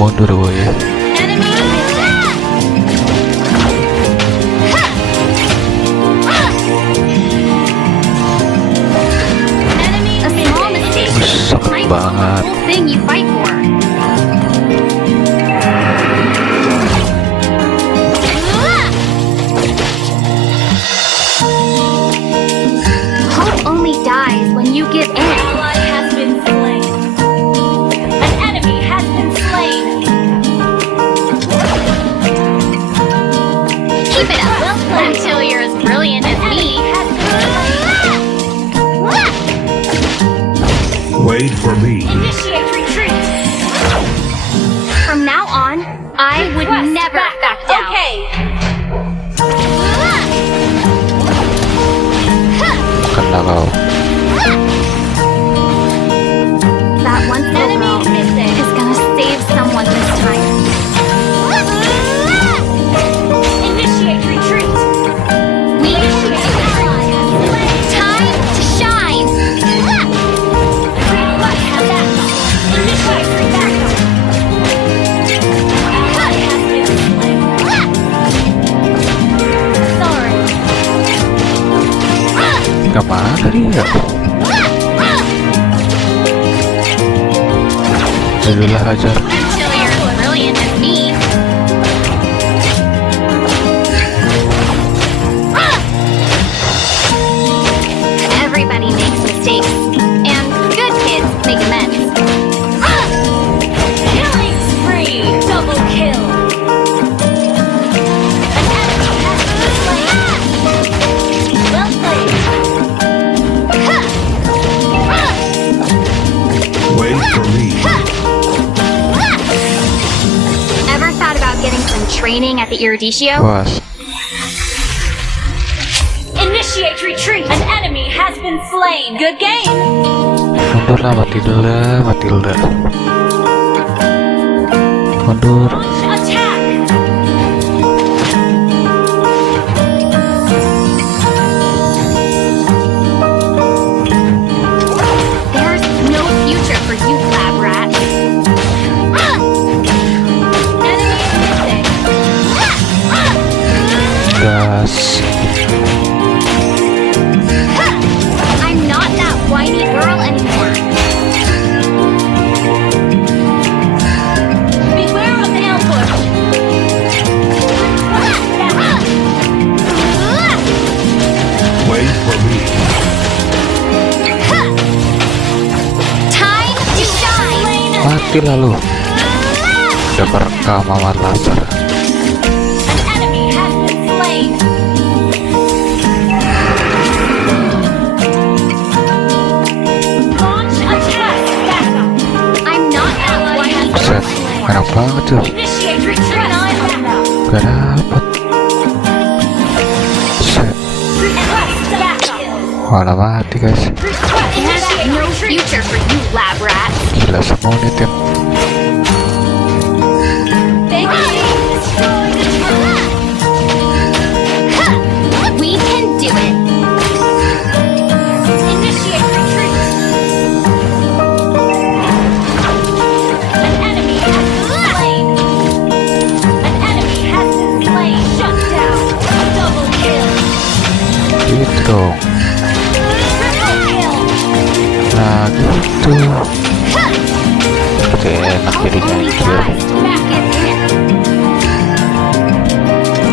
Mundur woy. Sakit banget. Hope only dies when you give in. Keep it up until you're as brilliant as me. Wait for me. Initiate retreat. From now on, I would never back down. Okay. Kena kau. That one little girl is gonna save someone this time. Initiate retreat. We can do it. Time to shine. Kemana dia? Jadilah hajar. Until you're as brilliant as me. Everybody makes mistakes, and good kids make amends. Killing spree, double kill. An enemy has been slain. Well played. Wait for me. Ever thought about getting some training at the Eruditio? Was. Initiate retreat. An enemy has been slain. Good game. Mundurlah Matilda, Matilda. Mundur. Attack. There's no future for you, lab rat. Enemy missing. Gas. I'm not that whiny girl anymore. Beware of the ambush. Wait for me. Time to shine. Mati lalu. Udah kerekam awan laser. An enemy has been slain. Launch attack. Backup. I'm not that whiny girl Set. Enak anymore. banget tuh. Initiate retreat. Gak dapet. Set. Malah mati guys. There's no future for you, lab rat. Gila semua nih tim. We can do it. Initiate retreat. An enemy has been slain. An enemy has been slain. Shut down. Double kill. Gitu dong. Triple kill. Nah gitu. Oke enak jadinya Only anjir. dies to back it in.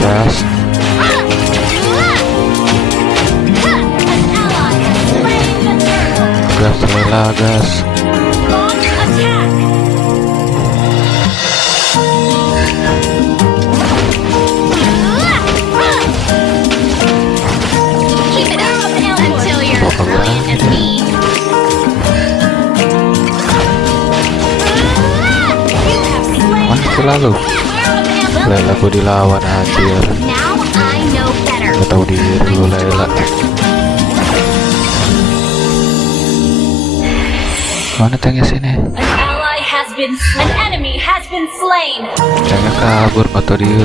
Gas. An ally has slain the turtle. Gas rela gas. Launch attack. Keep it up until you're as brilliant as me. You have slain Mati lalu. Lela gue dilawan anjir. Now I know better. Gak tau diri lu Lela. Mana tanknya sini? An enemy has been slain. Tanknya kabur gak tau diri.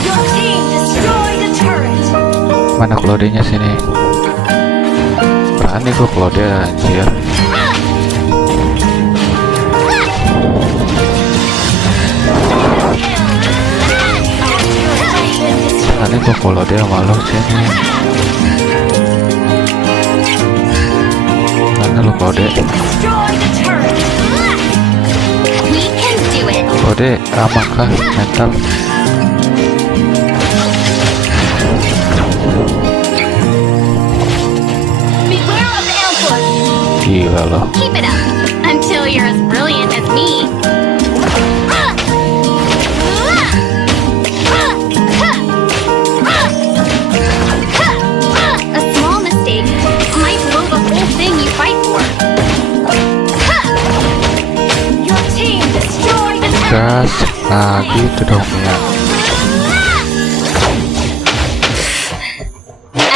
Your team destroyed a turret. Mana Claude-nya sini? Berani gua Claude anjir. Berani gua Claude sama lo sini. Mana lo Claude? Claude aman kah mental? Gila loh. Keep it up until you're as brilliant as me. A small mistake might blow the whole thing you fight for. Your team destroyed an Gas. Nah gitu dong ya.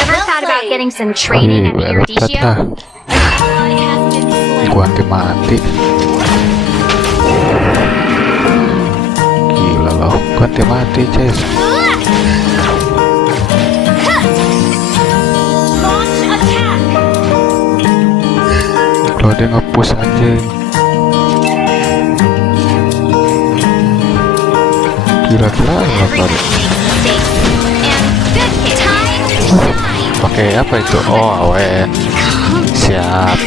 Ever thought about getting some training at Wih, berat lah. Gua mati. Gila loh, gua mati Ces. Kalau dia nge-push aja. Gila-gila loh tadi. Pakai apa itu? Oh, awen. Siap.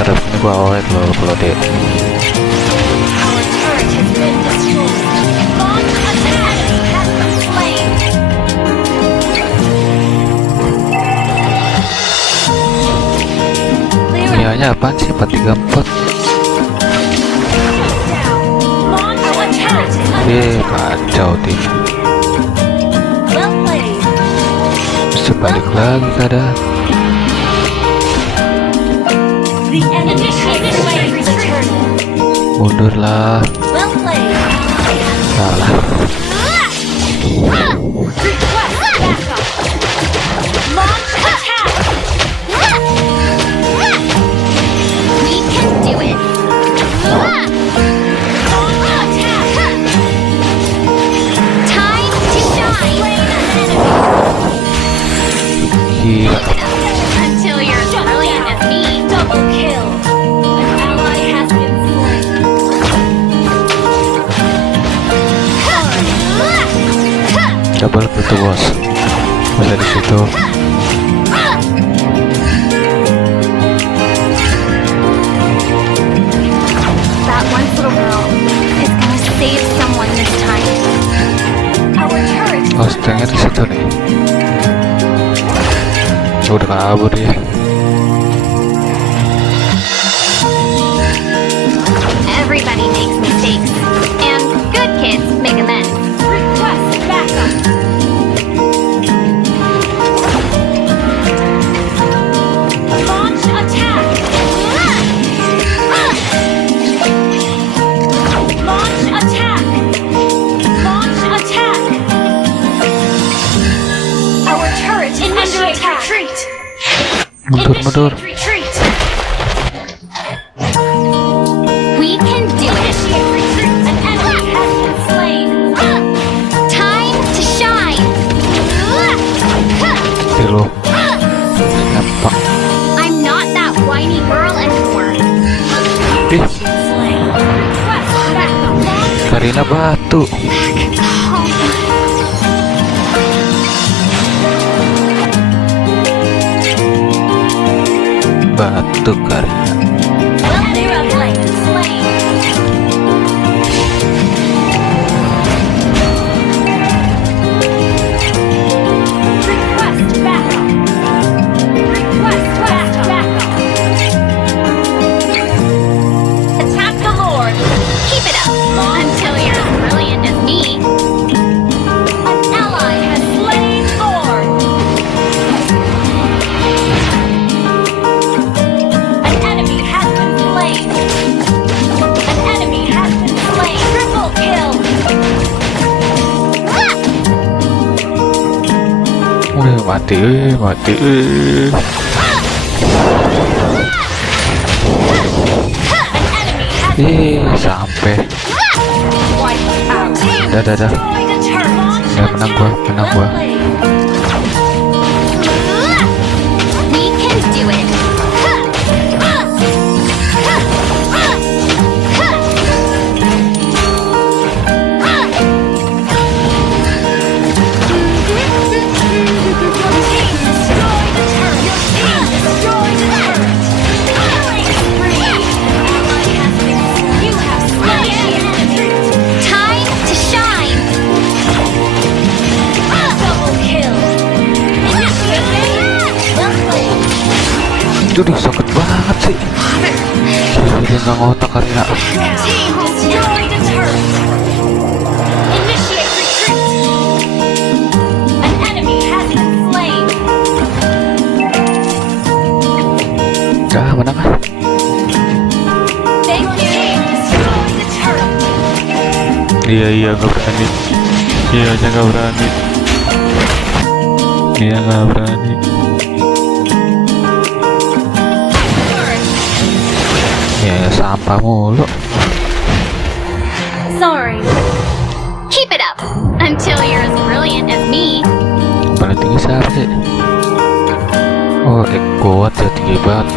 Terus ini gua awet loh kalau dia. Nianya apaan sih? 434. Kacau tim. Bisa balik lagi keadaan. Mundurlah. Salah. Gila. Until you're as brilliant as me. Double kill. An ally has been slain. Double betul bos. Masa di situ. That one little girl is gonna save someone this time. Our turret. Oh, setengahnya di situ nih. Udah kabur ya. Everybody makes mistakes, and good kids make amends. Request backup. Launch attack. Launch attack. Launch attack. Our turret is under attack. Retreat. Mundur. Retreat. We can do it. An enemy has been slain. Time to shine. Lo. Nampak. I'm not that whiny girl anymore. Ih, Slain. Request backup. Karina batu. Batu Karina. Slain. Request backup. Request backup. Attack the Lord. Keep it up until you're as brilliant as me. An ally has slain Lord. An enemy has been slain. An enemy has been slain. Triple kill. Wih, mati. An enemy has Sampai. wiped out. Team Dah. Udah menang gua. We can do it. Time to shine. Double kill. Aduh, sakit banget sih. Dia nggak ngotak Karina. Team destroy the turret. Initiate retreat. An enemy has been slain. Udah menang ah. Thank you. Team destroy the turret. Iya nggak berani. Iya aja nggak berani. Iya nggak berani. Ya sampah mulu. Sorry. Keep it up until you're as brilliant as me. Paling tinggi siapa sih? Oh, kuat ya, tinggi banget.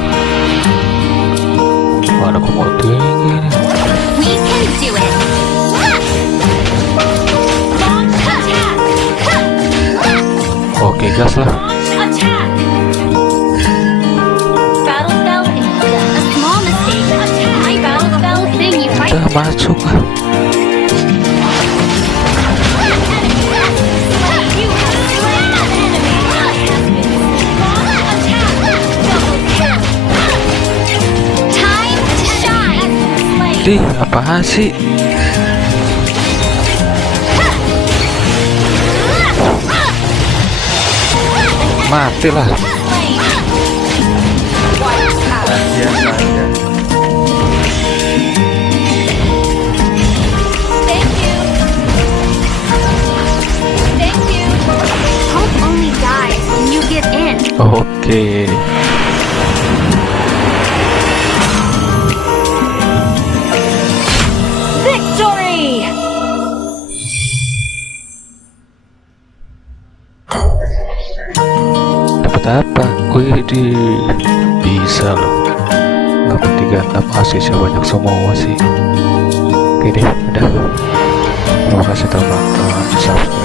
Mana aku mau tinggi nih? We can do it. Launch attack. Oke, gas lah. Launch attack. Battle spell. A small mistake. My battle spell thing you fight. Udah masuk ah. You have slain an enemy. Launch attack. Double kill. Time to shine. Ih, apaan sih? Mati lah. Thank you. Hope only dies when you get in. Oke. Victory! Dapat apa? Bisa loh. 836 asis banyak semua sih. Oke deh, udah. Terima kasih telah nonton. Subscribe.